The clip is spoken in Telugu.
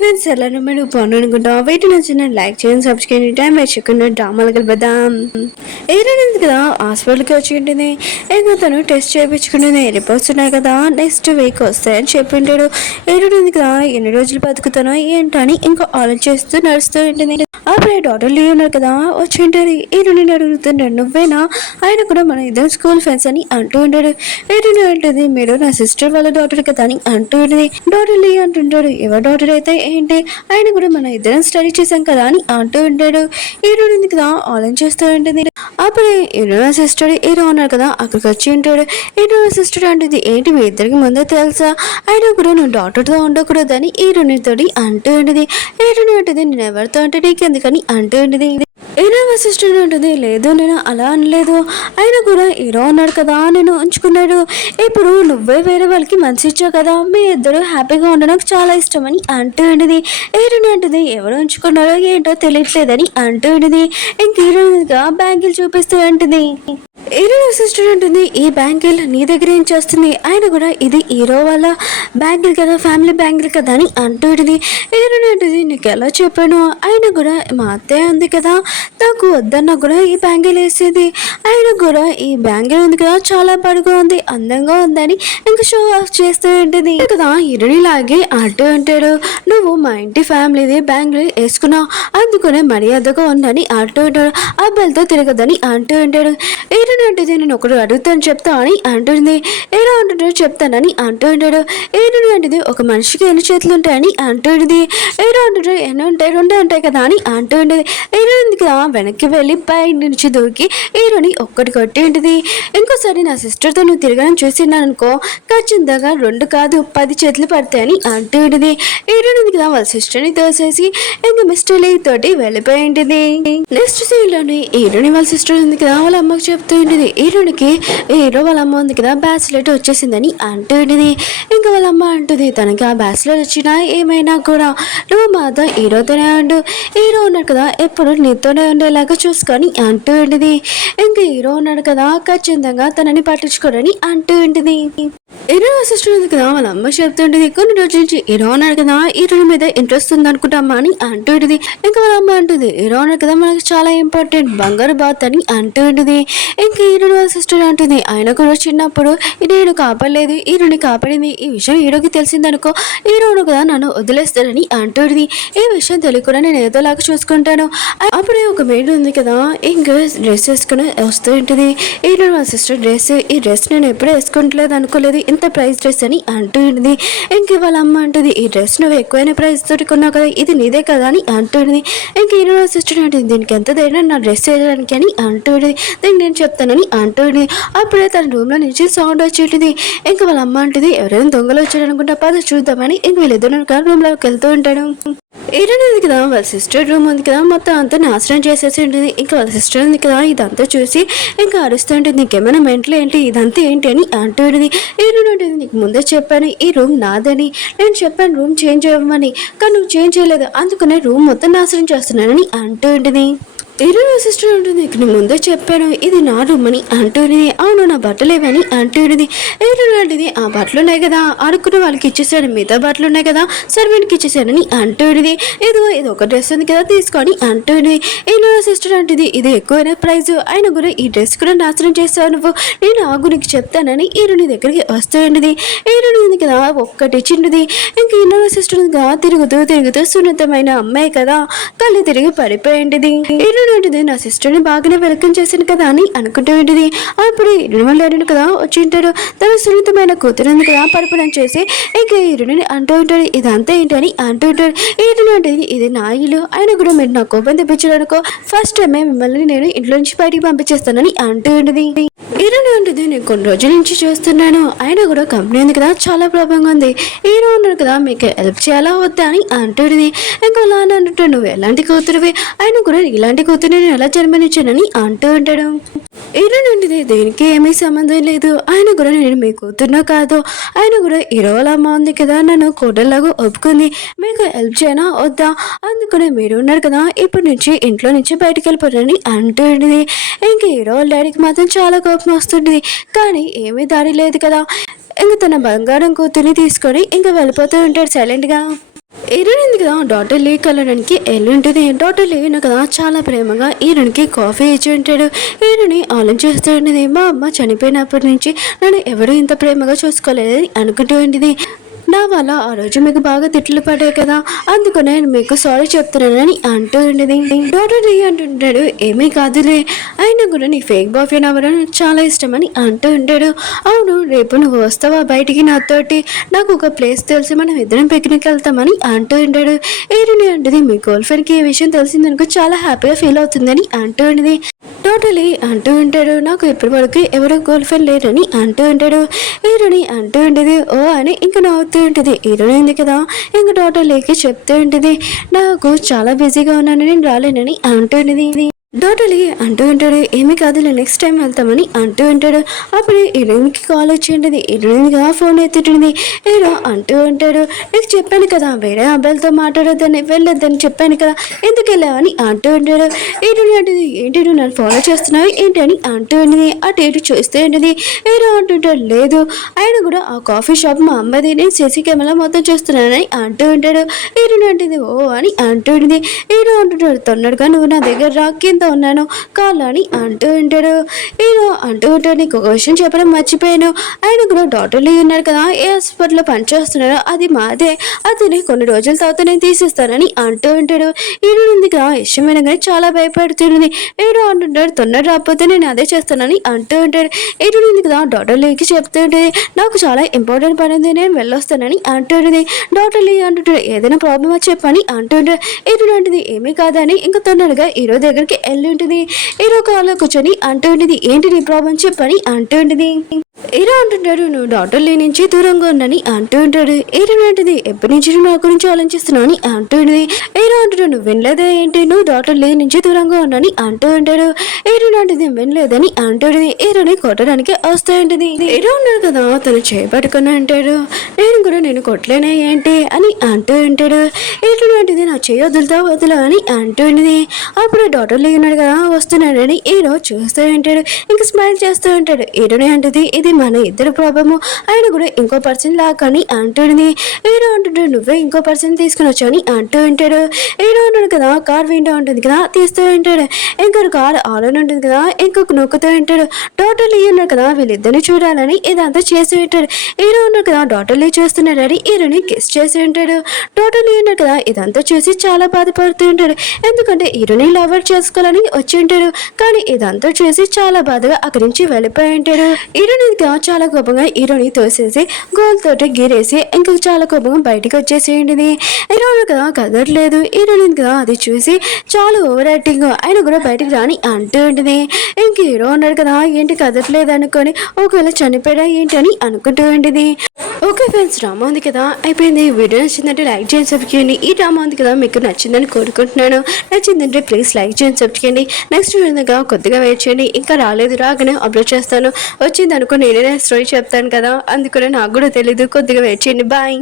ఫ్రెండ్స్ ಎಲ್ಲರೂ ಮೇಲೆ బాగుండుకుంటా వెయిట్ నచ్చిన లైక్ చేయండి సబ్స్క్రైబ్ టైం వేసుకున్న డ్రామాలు కలిపేద్దాం. ఏదైనా కదా హాస్పిటల్కి వచ్చి ఉంటుంది. ఇంకా తను టెస్ట్ చేయించుకునేది రిపోర్ట్స్ ఉన్నాయి కదా నెక్స్ట్ వీక్ వస్తాయని చెప్పింటాడు. ఏదైనా కదా ఎన్ని రోజులు బతుకుతానో ఏంటని ఇంకా ఆలోచిస్తూ నడుస్తూ ఉంటుంది. అప్పుడే డాక్టర్ లీ ఉన్నారు కదా వచ్చి ఉంటారు. నేను అడుగుతున్నాడు నువ్వేనా, ఆయన కూడా మన ఇద్దరు స్కూల్ ఫ్రెండ్స్ అని అంటూ ఉంటాడు. ఏదైనా అంటుంది మీరు నా సిస్టర్ వాళ్ళ డాక్టర్ కదా అని అంటూ ఉంటుంది. డాక్టర్ లీ అంటుంటాడు ఎవరు డాక్టర్ అయితే ఏంటి, ఆయన కూడా మన ఇద్దరం స్టడీ చేశాం కదా అని అంటూ ఉంటాడు. హీరోయిన్ కదా ఆలోచన చేస్తూ ఉంటుంది. అప్పుడే హీరో సిస్టర్ హీరో ఉన్నారు కదా అక్కడికి వచ్చి ఉంటాడు. హీరో సిస్టర్ అంటుంది ఏంటి మీ ఇద్దరికి ముందే తెలుసా, ఆయన కూడా నువ్వు డాక్టర్తో ఉండకూడదని హీరోయిన్ తోటి అంటూ ఉంటుంది. హీరోయిన్ అంటుంది నేను ఎవరితో అంటే నీకు ఎందుకని అంటూ ఉంటుంది. హీరో సిస్టర్ ఉంటుంది లేదు నేను అలా అనలేదు, ఆయన కూడా హీరో ఉన్నాడు కదా నేను ఉంచుకున్నాడు, ఇప్పుడు నువ్వే వేరే వాళ్ళకి మనసు ఇచ్చావు కదా మీ ఇద్దరు హ్యాపీగా ఉండడం చాలా ఇష్టమని అంటూ ఉంటుంది. హీరోయిన్ అంటుంది ఎవరు ఉంచుకున్నారో ఏంటో తెలియట్లేదని అంటూ ఉంటుంది. ఇంక హీరోయిన్గా బ్యాంగిల్ చూపిస్తూ ఉంటుంది. హీరో సిస్టర్ ఉంటుంది ఈ బ్యాంగిల్ నీ దగ్గర ఏం చేస్తుంది, ఆయన కూడా ఇది హీరో వాళ్ళ బ్యాంగిల్ కదా ఫ్యామిలీ బ్యాంగిల్ కదా అని అంటూ ఉంటుంది. హీరోయిన్ అంటుంది నీకు ఎలా చెప్పాను, ఆయన కూడా మా అత్తయ్య ఉంది కదా నాకు వద్దన్నా కూడా ఈ బ్యాంగిల్ వేసేది, ఆయన కూడా ఈ బ్యాంగిల్ ఉంది కదా చాలా పడుగా ఉంది అందంగా ఉందని ఇంకా షో ఆఫ్ చేస్తూ ఉంటుంది కదా. హీరోని లాగే అంటూ ఉంటాడు నువ్వు మా ఇంటి ఫ్యామిలీది బ్యాంగిల్ వేసుకున్నావు అందుకునే మర్యాదగా ఉందని అంటూ ఉంటాడు. అబ్బాయిలతో తిరగదని అంటూ ఉంటాడు. హీరోని అంటుంది నేను ఒకటి అడుగుతాను చెప్తా అని అంటుంది. హీరో అంటుంటాడు చెప్తానని అంటూ ఉంటాడు. హీరోని అంటుంది ఒక మనిషికి ఎన్ని చేతులు ఉంటాయని అంటూ ఉంటుంది. హీరో అంటుంటాడు ఎన్ని ఉంటాయి రెండే ఉంటాయి కదా అని అంటూ ఉంటుంది. హీరోయిన్ కదా వెనక్కి వెళ్ళి పై నుంచి దూకి హీరోని ఒక్కటి కొట్టి ఉంటుంది. ఇంకోసారి నా సిస్టర్తో నువ్వు తిరగడం చూసినాననుకో ఖచ్చితంగా 2 కాదు 10 చేతులు పడతాయని అంటూ ఉంటుంది. హీరోయిన్ కదా వాళ్ళ సిస్టర్ని తోసేసి ఇంకా మిస్టర్ లీ తోటి వెళ్ళిపోయి ఉంటుంది. నెక్స్ట్ సీన్ లోని హీరోని వాళ్ళ సిస్టర్ ఉంది కదా వాళ్ళ అమ్మకి చెప్తూ ఉంటుంది హీరోనికి హీరో వాళ్ళ అమ్మ ఉంది కదా బ్యాచిలర్ వచ్చేసిందని అంటూ ఉంటుంది. ఇంకా వాళ్ళ అమ్మ అంటుంది తనకి ఆ బ్యాచిలర్ వచ్చినా ఏమైనా కూడా నువ్వు మాతో హీరోతోనే ఉండు, హీరో ఉన్నాడు కదా ఎప్పుడు నీతోనే ఉండేలాగా చూసుకొని అంటూ ఉంటుంది. ఇంకా హీరో ఉన్నాడు కదా ఖచ్చితంగా తనని పట్టించుకోరని అంటూ ఉంటుంది. హీరో సిస్టర్ ఉంది కదా వాళ్ళ అమ్మ చెప్తుంటుంది కొన్ని రోజుల నుంచి హీరో ఉన్నాడు కదా హీరో మీద ఇంట్రెస్ట్ ఉంది అనుకుంటామా అని అంటూ ఉంటుంది. ఇంకా వాళ్ళ అమ్మ అంటుంది హీరో ఉన్నాడు కదా మనకి చాలా ఇంపార్టెంట్ బంగారు బాత్ అని అంటూ ఉంటుంది. ఇంకా హీరో వాళ్ళ సిస్టర్ అంటుంది ఆయన కూడా చిన్నప్పుడు నేను కాపాడలేదు హీరోని కాపాడింది, ఈ విషయం హీరోకి తెలిసిందనుకో హీరోను కదా నన్ను వదిలేస్తాడని అంటుంది. ఈ విషయం తెలియకుండా నేను ఏదోలాగా చూసుకుంటాను. అప్పుడే ఒక మేడ్ ఉంది కదా ఇంకా డ్రెస్ వేసుకుని వస్తూ ఉంటుంది. హీరో వాళ్ళ సిస్టర్ డ్రెస్ ఈ డ్రెస్ నేను ఎప్పుడూ వేసుకుంటలేదు అనుకోలేదు ఇంత ప్రైస్ డ్రెస్ అని అంటూ ఉంటుంది. ఇంక వాళ్ళ అమ్మ అంటుంది ఈ డ్రెస్ నువ్వు ఎక్కువైన ప్రైస్ తోటి కొన్నావు కదా ఇది నీదే కదా అని అంటుంది. ఇంక హీరో వాళ్ళ సిస్టర్ అంటుంది దీనికి ఎంత ధైర్యం నా డ్రెస్ వేయడానికి అని అంటుంది. దీనికి నేను చెప్తానని అంటుంది. అప్పుడే తన రూమ్ లో నుంచి సౌండ్ వచ్చేటిది. ఇంకా వాళ్ళ అమ్మ అంటుంది ఎవరైనా దొంగలు వచ్చాడు అనుకుంటా పద చూద్దామని ఇంక వీళ్ళిద్దరు రూమ్ లోకి వెళ్తూ ఉంటాడు. హీరోయిన్ ఉంది కదా వాళ్ళ సిస్టర్ రూమ్ ఉంది కదా మొత్తం అంతా నాశనం చేసేసి ఉంటుంది. ఇంకా వాళ్ళ సిస్టర్ ఉంది కదా ఇదంతా చూసి ఇంకా అరుస్తూ ఉంటుంది నీకేమైనా మెంటల్ ఏంటి ఇదంతా ఏంటి అని అంటుంది. హీరోయిన్ ఉంటుంది నీకు ముందే చెప్పాను ఈ రూమ్ నాదని, నేను చెప్పాను రూమ్ చేంజ్ అవ్వమని కానీ నువ్వు చేంజ్ చేయలేదు అందుకనే రూమ్ మొత్తం నాశనం చేస్తున్నానని అంటూ ఉంటుంది. హీరో సిస్టర్ ఉంటుంది ఇక్కడ ముందే చెప్పాను ఇది నా రూమ్ అని అంటుంది. అవును నా బట్టలు ఏవని అంటుంది. హీరో అంటుంది ఆ బట్టలు ఉన్నాయి కదా ఆడుకున్న వాళ్ళకి ఇచ్చేసాను మిగతా బట్టలు ఉన్నాయి కదా సర్వెంట్కి ఇచ్చేసానని అంటుంది. ఇది ఒక డ్రెస్ ఉంది కదా తీసుకొని అంటుంది. హీరో సిస్టర్ అంటుంది ఇది ఎక్కువైన ప్రైజ్ ఆయన కూడా ఈ డ్రెస్ కూడా నాశనం చేస్తావు నువ్వు, నేను ఆగు నీకు చెప్తానని హీరోని దగ్గరికి వస్తూ ఉంటుంది. హీరోని ఉంది కదా ఒక్కటి చిన్నది. ఇంక హీరో సిస్టర్ కదా తిరుగుతూ సున్నితమైన అమ్మాయి కదా కళ్ళు తిరిగి పడిపోయింది. హీరో ఉంటుంది నా సిస్టర్ని బాగానే వెల్కమ్ చేశాను కదా అని అనుకుంటూ ఉంటుంది. అప్పుడు ఇరుమల్లాడిని కదా వచ్చి ఉంటాడు. తన సున్నితమైన కూతురుంది కదా పరపడం చేసి ఇక హీరోని అంటూ ఉంటాడు ఇదంతా ఏంటని అంటూ ఉంటాడు. హీరోని ఉంటుంది ఇది నా ఇల్లు ఆయన కూడా మీరు నా కోపం తెప్పించడానికో ఫస్ట్ టైమే మిమ్మల్ని నేను ఇంట్లో నుంచి బయటికి పంపించేస్తానని అంటూ ఉంటుంది. హీరోని ఉంటుంది నేను కొన్ని రోజుల నుంచి చూస్తున్నాను ఆయన కూడా కంపెనీ ఉంది కదా చాలా ప్రాబ్లంగా ఉంది, హీరో ఉన్నాడు కదా మీకు హెల్ప్ చేయాలా వద్దా అని అంటుంది. ఇంకా అలా అని అంటుంటాడు నువ్వు ఎలాంటి కూతురువి ఆయన కూడా ఇలాంటి కూతురు నేను ఎలా జన్మనిచ్చానని అంటూ ఉంటాడు. హీరో నుండి దేనికి ఏమీ సంబంధం లేదు ఆయన కూడా నేను మీ కూతురునో కాదు ఆయన కూడా హీరో వాళ్ళ అమ్మ ఉంది కదా నన్ను కోటల్లాగా ఒప్పుకుంది మీకు హెల్ప్ చేయనా వద్దా అందుకనే మీరు ఉన్నారు కదా ఇప్పటి నుంచి ఇంట్లో నుంచి బయటకు వెళ్ళిపోరని అంటుంది. ఇంకా హీరో వాళ్ళ డాడీకి మాత్రం చాలా కోపం వస్తుంది కానీ ఏమీ దారి లేదు కదా ఇంకా తన బంగారం కూతుర్ని తీసుకొని ఇంకా వెళ్ళిపోతూ ఉంటాడు సైలెంట్గా. హీరోయిన్ కదా డాక్టర్ లీ కలడానికి ఎల్లుంటుంది. డాక్టర్ లీ కదా చాలా ప్రేమగా హీరోయిన్కి కాఫీ ఇచ్చి ఉంటాడు. హీరోని ఆలోచిస్తూ ఉండేది, మా అమ్మ చనిపోయినప్పటి నుంచి నన్ను ఎవరు ఇంత ప్రేమగా చూసుకోలేదని అనుకుంటూ ఉండేది. నా వల్ల ఆ రోజు మీకు బాగా తిట్లు పడ్డాయి కదా, అందుకు నేను మీకు సారీ చెప్తున్నానని అంటూ ఉండేది. డాక్టర్ లీ అంటుంటాడు, ఏమీ కాదులే, అయినా కూడా నీ ఫేక్ బాయ్ ఫ్రెండ్ అవ్వడం చాలా ఇష్టమని అంటూ ఉంటాడు. అవును, రేపు నువ్వు వస్తావా బయటికి నాతోటి, నాకు ఒక ప్లేస్ తెలిసి మనం ఇద్దరం పిక్నిక్ వెళ్తామని అంటూ ఉంటాడు. ఏరుని అంటది, మీ గర్ల్ ఫ్రెండ్కి ఈ విషయం తెలిసిందనుకో చాలా హ్యాపీగా ఫీల్ అవుతుందని అంటూ ఉండేది. టోటలీ అంటూ ఉంటాడు, నాకు ఇప్పటి వరకు ఎవరో గర్ల్ ఫ్రెండ్ లేరని అంటూ ఉంటాడు. హీరోని అంటూ ఉంటుంది, ఓ అని ఇంకా నవ్వుతూ ఉంటుంది. హీరోని ఉంది కదా ఇంకా టోటలీకి చెప్తూ ఉంటుంది, నాకు చాలా బిజీగా ఉన్నాను, నేను రాలేనని అంటూ ఉంటుంది. టోటలీ అంటూ ఉంటాడు, ఏమీ కాదులే నెక్స్ట్ టైం వెళ్తామని అంటూ ఉంటాడు. అప్పుడు హీరోయిన్కి కాల్ వచ్చి ఉంటుంది. హీరోయిన్గా ఫోన్ ఎత్తుతుంది. హీరో అంటూ ఉంటాడు, నీకు చెప్పాను కదా వేరే అబ్బాయిలతో మాట్లాడొద్దని, వెళ్ళొద్దని చెప్పాను కదా, ఎందుకు వెళ్ళావని అంటూ ఉంటాడు. హీరోని అంటుంది, ఏంటి నువ్వు నన్ను ఫాలో చేస్తున్నావు ఏంటి అని అంటూ ఉంటుంది. అటు ఇటు చూస్తూ ఉంటుంది. హీరో అంటుంటాడు, లేదు ఆయన కూడా ఆ కాఫీ షాప్ మా అమ్మది, నేను సీసీ కెమెరా మొత్తం చూస్తున్నానని అంటూ ఉంటాడు. హీరోని అంటుంది, ఓ అని అంటూ ఉంటుంది. హీరో అంటుంటాడు, తొందరగా నువ్వు నా దగ్గర రా, కింద ఉన్నాను కాళ్ళు అని అంటూ ఉంటాడు. హీరో అంటూ ఉంటాడు, నీకు ఒక విషయం చెప్పడం మర్చిపోయాను, ఆయన కూడా డాక్టర్ లీ ఉన్నారు కదా, ఏ హాస్పిటల్లో పనిచేస్తున్నారో అది మాదే, అతని కొన్ని రోజుల తర్వాత నేను తీసిస్తానని అంటూ ఉంటాడు. హీరో ఉంది కదా విషయం వినగానే చాలా భయపడుతుంది. హీరో అంటుంటాడు, తొందర రాకపోతే నేను అదే చేస్తానని అంటూ ఉంటాడు. హీరో ఉంది కదా డాక్టర్ లీకి చెప్తూ ఉంటుంది, నాకు చాలా ఇంపార్టెంట్ పని ఉంది, నేను వెళ్ళొస్తానని అంటూ ఉంటుంది. డాక్టర్ లీ అంటుంటాడు, ఏదైనా ప్రాబ్లమా చెప్పని అంటూ ఉంటాడు. హీరో అంటుంది, ఏమీ కాదని ఇంకా తొందరగా హీరో దగ్గరికి వెళ్ళి ఉంటుంది. హీరో కాల్లో కూర్చొని అంటూ ఉంటుంది, ఏంటి నీ ప్రాబ్లం చెప్పని అంటూ ఉంటుంది. హీరో అంటుంటాడు, నువ్వు డాక్టర్ లీ నుంచి దూరంగా ఉండని అంటూ ఉంటాడు. హీరో అంటుంది, ఎప్పటి నుంచి నువ్వు నా గురించి ఆలోచిస్తున్నావు అని అంటూ ఉంటుంది. హీరో అంటాడు, నువ్వు వినలేదా ఏంటి, నువ్వు డాక్టర్ లీ నుంచి దూరంగా ఉండని అంటూ ఉంటాడు. హీరో అంటుంది, వినలేదని అంటుంది. హీరోని కొట్టడానికి వస్తూ ఉంటుంది. హీరో ఉన్నాడు కదా తను చేపట్టుకుని అంటాడు, నేను కూడా నేను కొట్టలేనే ఏంటి అని అంటూ ఉంటాడు. హీరో అంటుంది, నా చేయి వదులుతా వదులు అని అంటూ ఉంటుంది. అప్పుడు డాక్టర్ లీ ఉన్నాడు కదా వస్తున్నాడని హీరో చూస్తూ ఉంటాడు, ఇంకా స్మైల్ చేస్తూ ఉంటాడు. హీరోని అంటుంది, ఇది మన ఇద్దరు ప్రాబ్లము, ఆయన కూడా ఇంకో పర్సన్ లాకని అంటుంది. హీరో అంటుంటాడు, నువ్వే ఇంకో పర్సన్ తీసుకుని వచ్చాని అంటూ ఉంటాడు. హీరో ఉంటాడు కదా కార్ విండో ఉంటుంది కదా తీస్తూ ఉంటాడు. ఇంకొక కార్ ఆలోనే ఉంటుంది కదా ఇంకొక నొక్కుతూ ఉంటాడు. డాక్టర్ లీ ఉన్నాడు కదా వీళ్ళిద్దరిని చూడాలని ఇదంతా చేసి ఉంటాడు. హీరో ఉన్నాడు కదా డాక్టర్ లీ చూస్తున్నాడని హీరోని కిస్ చేసి ఉంటాడు. డాక్టర్ లీ ఉన్నాడు కదా ఇదంతా చూసి చాలా బాధపడుతూ ఉంటాడు, ఎందుకంటే హీరోని లవర్ చేసుకోవాలని వచ్చి ఉంటాడు. కానీ ఇదంతా చూసి చాలా బాధగా అక్కడి నుంచి వెళ్ళిపోయి ఉంటాడు. హీరోని చాలా కోపంగా హీరోని తోసేసి గోల్ తోటి గీరేసి ఇంకా చాలా కోపంగా బయటికి వచ్చేసేయండి. హీరోని కదా కదట్లేదు. హీరోని కదా అది చూసి చాలా ఓవర్ యాక్టింగ్, ఆయన కూడా బయటికి రాని అంటూ ఉంటుంది. ఇంక హీరో ఉన్నాడు కదా ఏంటి కదట్లేదు అనుకొని ఒకవేళ చనిపోయా ఏంటి అని అనుకుంటూ ఉంటుంది. ఓకే ఫ్రెండ్స్, డ్రామా ఉంది కదా అయిపోయింది. వీడియో నచ్చిందంటే లైక్ చేయండి, సబ్స్క్రైబ్ చేయండి. ఈ డ్రామా ఉంది కదా మీకు నచ్చిందని కోరుకుంటున్నాను. నచ్చిందంటే ప్లీజ్ లైక్ చేయండి, సబ్స్క్రైబ్ చేయండి. నెక్స్ట్ వీడియో కొద్దిగా వెయిట్ చేయండి, ఇంకా రాలేదు రాగానే అప్లోడ్ చేస్తాను. వచ్చింది అనుకో నేనే స్టోరీ చెప్తాను కదా, అందుకనే నాకు కూడా తెలీదు, కొద్దిగా వెయిట్ చేయండి. బాయ్.